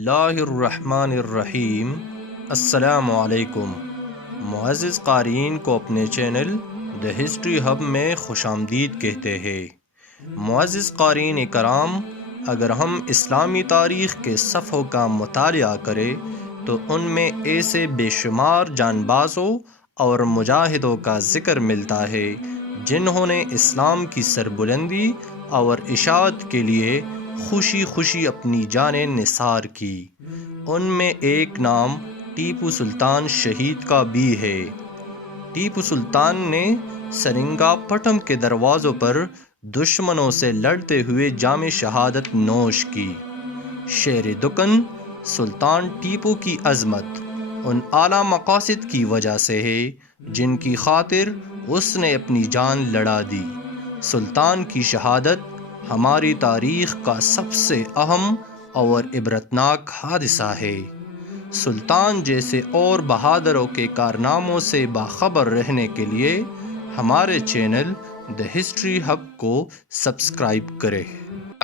اللہ الرحمن الرحیم۔ السلام علیکم معزز قارئین کو اپنے چینل دا ہسٹری ہب میں خوش آمدید کہتے ہیں۔ معزز قارئین کرام، اگر ہم اسلامی تاریخ کے صفحوں کا مطالعہ کریں تو ان میں ایسے بے شمار جانبازوں اور مجاہدوں کا ذکر ملتا ہے جنہوں نے اسلام کی سربلندی اور اشاعت کے لیے خوشی خوشی اپنی جانیں نثار کی۔ ان میں ایک نام ٹیپو سلطان شہید کا بھی ہے۔ ٹیپو سلطان نے سرنگا پٹم کے دروازوں پر دشمنوں سے لڑتے ہوئے جام شہادت نوش کی۔ شیر دکن سلطان ٹیپو کی عظمت ان اعلیٰ مقاصد کی وجہ سے ہے جن کی خاطر اس نے اپنی جان لڑا دی۔ سلطان کی شہادت ہماری تاریخ کا سب سے اہم اور عبرتناک حادثہ ہے۔ سلطان جیسے اور بہادروں کے کارناموں سے باخبر رہنے کے لیے ہمارے چینل دا ہسٹری ہب کو سبسکرائب کریں۔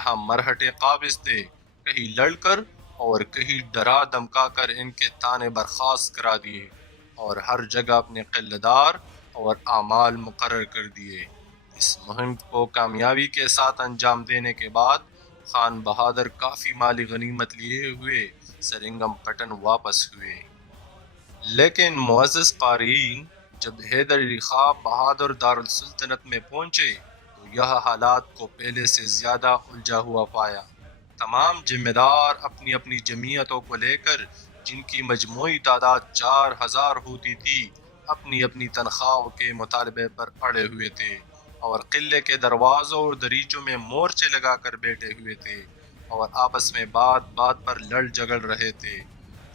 ہم مرہٹے قابض تھے، کہیں لڑ کر اور کہیں ڈرا دھمکا کر ان کے تانے برخاست کرا دیے اور ہر جگہ اپنے قلہ دار اور اعمال مقرر کر دیے۔ اس مہم کو کامیابی کے ساتھ انجام دینے کے بعد خان بہادر کافی مالی غنیمت لیے ہوئے سرنگم پٹن واپس ہوئے۔ لیکن معزز قارئین، جب حیدر علی خان بہادر دارالسلطنت میں پہنچے تو یہ حالات کو پہلے سے زیادہ الجھا ہوا پایا۔ تمام ذمہ دار اپنی اپنی جمعیتوں کو لے کر، جن کی مجموعی تعداد 4000 ہوتی تھی، اپنی اپنی تنخواہوں کے مطالبے پر اڑے ہوئے تھے اور قلعے کے دروازوں اور دریچوں میں مورچے لگا کر بیٹھے ہوئے تھے اور آپس میں بات بات پر لڑ جھگڑ رہے تھے۔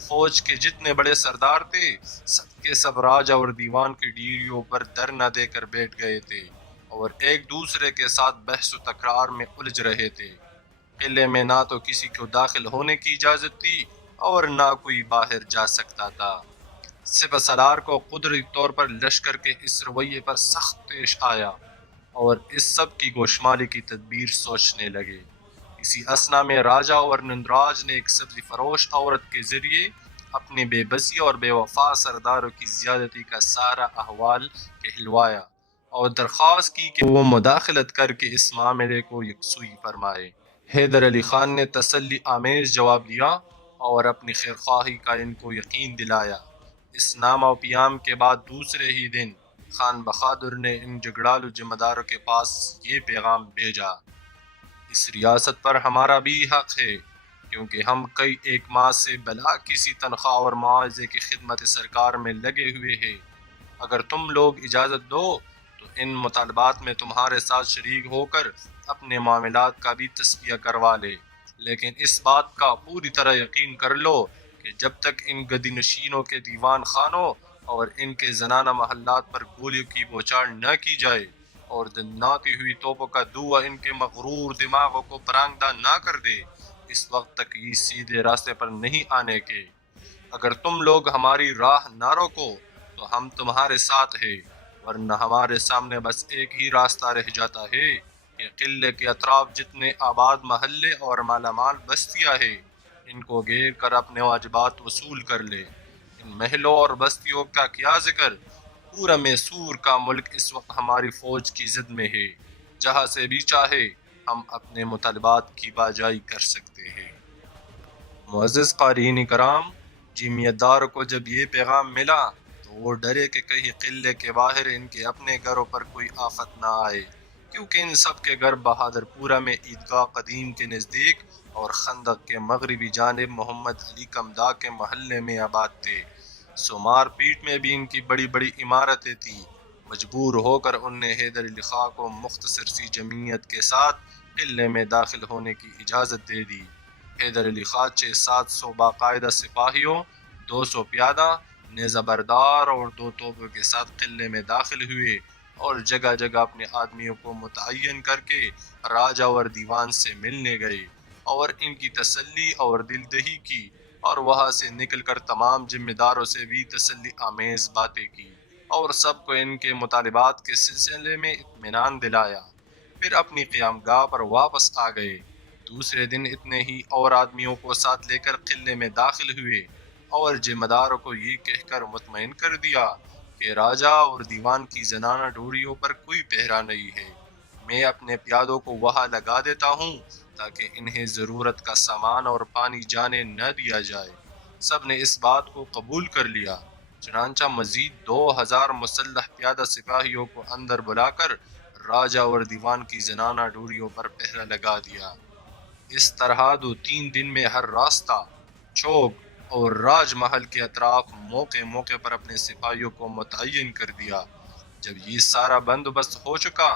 فوج کے جتنے بڑے سردار تھے، سب کے سب راجہ اور دیوان کی ڈیریوں پر دھرنا دے کر بیٹھ گئے تھے اور ایک دوسرے کے ساتھ بحث و تکرار میں الجھ رہے تھے۔ قلعے میں نہ تو کسی کو داخل ہونے کی اجازت تھی اور نہ کوئی باہر جا سکتا تھا۔ سپہ سالار کو قدرتی طور پر لشکر کے اس رویے پر سخت پیش آیا اور اس سب کی گوشمالی کی تدبیر سوچنے لگے۔ اسی اثنا میں راجہ اور نندراج نے ایک سبزی فروش عورت کے ذریعے اپنے بے بسی اور بے وفا سرداروں کی زیادتی کا سارا احوال کہلوایا اور درخواست کی کہ وہ مداخلت کر کے اس معاملے کو یکسوئی فرمائے۔ حیدر علی خان نے تسلی آمیز جواب دیا اور اپنی خیرخواہی کا ان کو یقین دلایا۔ اس نامہ و پیام کے بعد دوسرے ہی دن خان بہادر نے ان جھگڑالو ذمہ داروں کے پاس یہ پیغام بھیجا: اس ریاست پر ہمارا بھی حق ہے، کیونکہ ہم کئی ایک ماہ سے بلا کسی تنخواہ اور معاوضے کی خدمت سرکار میں لگے ہوئے ہیں۔ اگر تم لوگ اجازت دو تو ان مطالبات میں تمہارے ساتھ شریک ہو کر اپنے معاملات کا بھی تصفیہ کروا لے، لیکن اس بات کا پوری طرح یقین کر لو کہ جب تک ان گدی نشینوں کے دیوان خانوں اور ان کے زنانہ محلات پر گولیوں کی بوچھاڑ نہ کی جائے اور دندناتی ہوئی توپوں کا دھواں ان کے مغرور دماغوں کو پرانگدہ نہ کر دے، اس وقت تک یہ سیدھے راستے پر نہیں آنے کے۔ اگر تم لوگ ہماری راہ نہ روکو تو ہم تمہارے ساتھ ہیں، ورنہ ہمارے سامنے بس ایک ہی راستہ رہ جاتا ہے کہ قلعے کے اطراف جتنے آباد محلے اور مالا مال بستیاں ہیں، ان کو گھیر کر اپنے واجبات وصول کر لے۔ ان محلوں اور بستیوں کا کیا ذکر، پورا میسور کا ملک اس وقت ہماری فوج کی زد میں ہے، جہاں سے بھی چاہے ہم اپنے مطالبات کی باجائی کر سکتے ہیں۔ معزز قارئین کرام، جمعیت داروں کو جب یہ پیغام ملا تو وہ ڈرے کہ کہیں قلعے کے باہر ان کے اپنے گھروں پر کوئی آفت نہ آئے، کیونکہ ان سب کے گھر بہادر پورہ میں عیدگاہ قدیم کے نزدیک اور خندق کے مغربی جانب محمد علی کمدہ کے محلے میں آباد تھے۔ سومار پیٹ میں بھی ان کی بڑی بڑی عمارتیں تھیں۔ مجبور ہو کر ان نے حیدر علی خان کو مختصر سی جمعیت کے ساتھ قلعے میں داخل ہونے کی اجازت دے دی۔ حیدر علی خان 600-700 باقاعدہ سپاہیوں، 200 پیادہ، نیزہ بردار اور 2 توپوں کے ساتھ قلعے میں داخل ہوئے اور جگہ جگہ اپنے آدمیوں کو متعین کر کے راجہ اور دیوان سے ملنے گئے اور ان کی تسلی اور دلدہی کی اور وہاں سے نکل کر تمام ذمہ داروں سے بھی تسلی آمیز باتیں کی اور سب کو ان کے مطالبات کے سلسلے میں اطمینان دلایا۔ پھر اپنی قیام گاہ پر واپس آ گئے۔ دوسرے دن اتنے ہی اور آدمیوں کو ساتھ لے کر قلعے میں داخل ہوئے اور ذمہ کو یہ کہہ کر مطمئن کر دیا کہ راجہ اور دیوان کی زنانہ ڈوریوں پر کوئی پہرا نہیں ہے۔ میں اپنے پیادوں کو وہاں لگا دیتا ہوں تاکہ انہیں ضرورت کا سامان اور پانی جانے نہ دیا جائے۔ سب نے اس بات کو قبول کر لیا۔ چنانچہ مزید 2000 مسلح پیادہ سپاہیوں کو اندر بلا کر راجہ اور دیوان کی زنانہ ڈوریوں پر پہرا لگا دیا۔ اس طرح 2-3 دن میں ہر راستہ، چوک اور راج محل کے اطراف موقع موقع پر اپنے سپاہیوں کو متعین کر دیا۔ جب یہ سارا بندوبست ہو چکا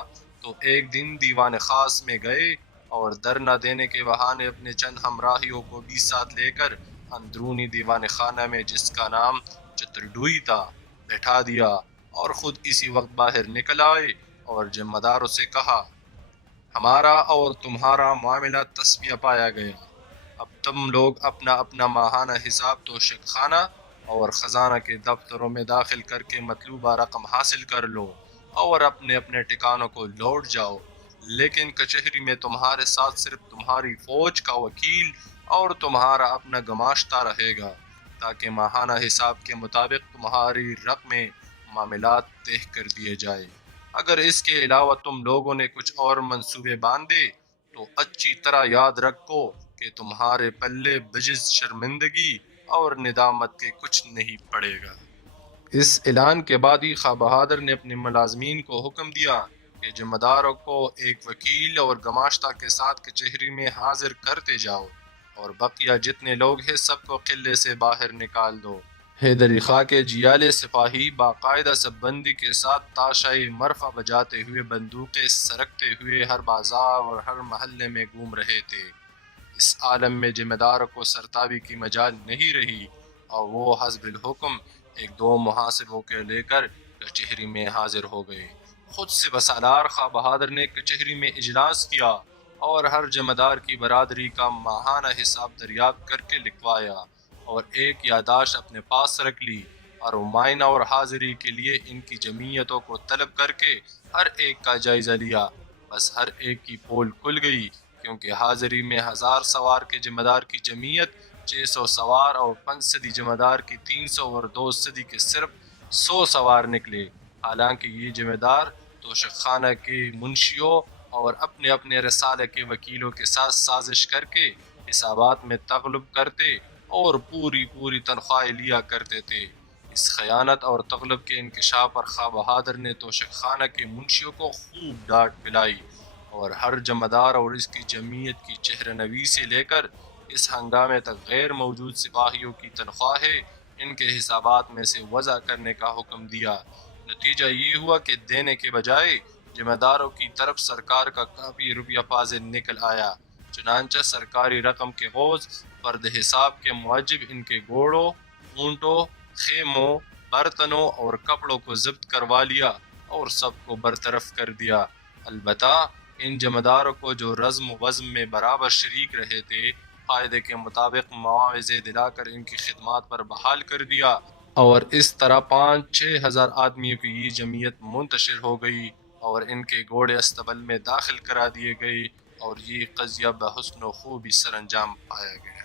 تو ایک دن دیوان خاص میں گئے اور در نہ دینے کے بہانے اپنے چند ہمراہیوں کو بھی ساتھ لے کر اندرونی دیوان خانہ میں، جس کا نام چترڈوئی تھا، بیٹھا دیا اور خود اسی وقت باہر نکل آئے اور ذمہ داروں سے کہا، ہمارا اور تمہارا معاملہ تصفیہ پایا گیا۔ اب تم لوگ اپنا اپنا ماہانہ حساب توشک خانہ اور خزانہ کے دفتروں میں داخل کر کے مطلوبہ رقم حاصل کر لو اور اپنے اپنے ٹھکانوں کو لوٹ جاؤ، لیکن کچہری میں تمہارے ساتھ صرف تمہاری فوج کا وکیل اور تمہارا اپنا گماشتہ رہے گا، تاکہ ماہانہ حساب کے مطابق تمہاری رقمیں معاملات طے کر دیے جائے۔ اگر اس کے علاوہ تم لوگوں نے کچھ اور منصوبے باندھے تو اچھی طرح یاد رکھو کہ تمہارے پلے بجز شرمندگی اور ندامت کے کچھ نہیں پڑے گا۔ اس اعلان کے بعد ہی خواہ بہادر نے اپنے ملازمین کو حکم دیا کہ ذمہ داروں کو ایک وکیل اور گماشتہ کے ساتھ کچہری میں حاضر کرتے جاؤ اور بقیہ جتنے لوگ ہیں سب کو قلعے سے باہر نکال دو۔ حیدری خاں کے جیالے سپاہی باقاعدہ سب بندی کے ساتھ تاشائے مرفع بجاتے ہوئے، بندوقیں سرکتے ہوئے ہر بازار اور ہر محلے میں گھوم رہے تھے۔ اس عالم میں ذمہ داروں کو سرتابی کی مجال نہیں رہی اور وہ حسب الحکم 1-2 محاسبوں کے لے کر کچہری میں حاضر ہو گئے۔ خود سے بسالار خواہ بہادر نے کچہری میں اجلاس کیا اور ہر ذمہ دار کی برادری کا ماہانہ حساب دریافت کر کے لکھوایا اور ایک یادداشت اپنے پاس رکھ لی اور معائنہ اور حاضری کے لیے ان کی جمعیتوں کو طلب کر کے ہر ایک کا جائزہ لیا۔ بس ہر ایک کی پول کھل گئی، کیونکہ حاضری میں 1000 سوار کے ذمہ دار کی جمعیت 600 سوار اور 5 صدی ذمہ دار کی 300 اور 2 صدی کے صرف 100 سوار نکلے۔ حالانکہ یہ ذمہ دار توشک خانہ کے منشیوں اور اپنے اپنے رسالے کے وکیلوں کے ساتھ سازش کر کے حسابات میں تغلب کرتے اور پوری تنخواہیں لیا کرتے تھے۔ اس خیانت اور تغلب کے انکشاف پر خواہ بہادر نے توشک خانہ کے منشیوں کو خوب ڈانٹ پلائی اور ہر ذمہ دار اور اس کی جمعیت کی چہرہ نویسی لے کر اس ہنگامے تک غیر موجود سپاہیوں کی تنخواہیں ان کے حسابات میں سے وضع کرنے کا حکم دیا۔ نتیجہ یہ ہوا کہ دینے کے بجائے ذمہ داروں کی طرف سرکار کا کافی روپیہ فاضل نکل آیا۔ چنانچہ سرکاری رقم کے غوث فرد حساب کے معجب ان کے گھوڑوں، اونٹوں، خیموں، برتنوں اور کپڑوں کو ضبط کروا لیا اور سب کو برطرف کر دیا۔ البتہ ان ذمہ داروں کو جو رزم و وزم میں برابر شریک رہے تھے، قاعدے کے مطابق معاوضے دلا کر ان کی خدمات پر بحال کر دیا اور اس طرح 5-6 ہزار آدمیوں کی یہ جمعیت منتشر ہو گئی اور ان کے گھوڑے استبل میں داخل کرا دیے گئے اور یہ قضیہ بحسن و خوبی سر انجام پایا گیا۔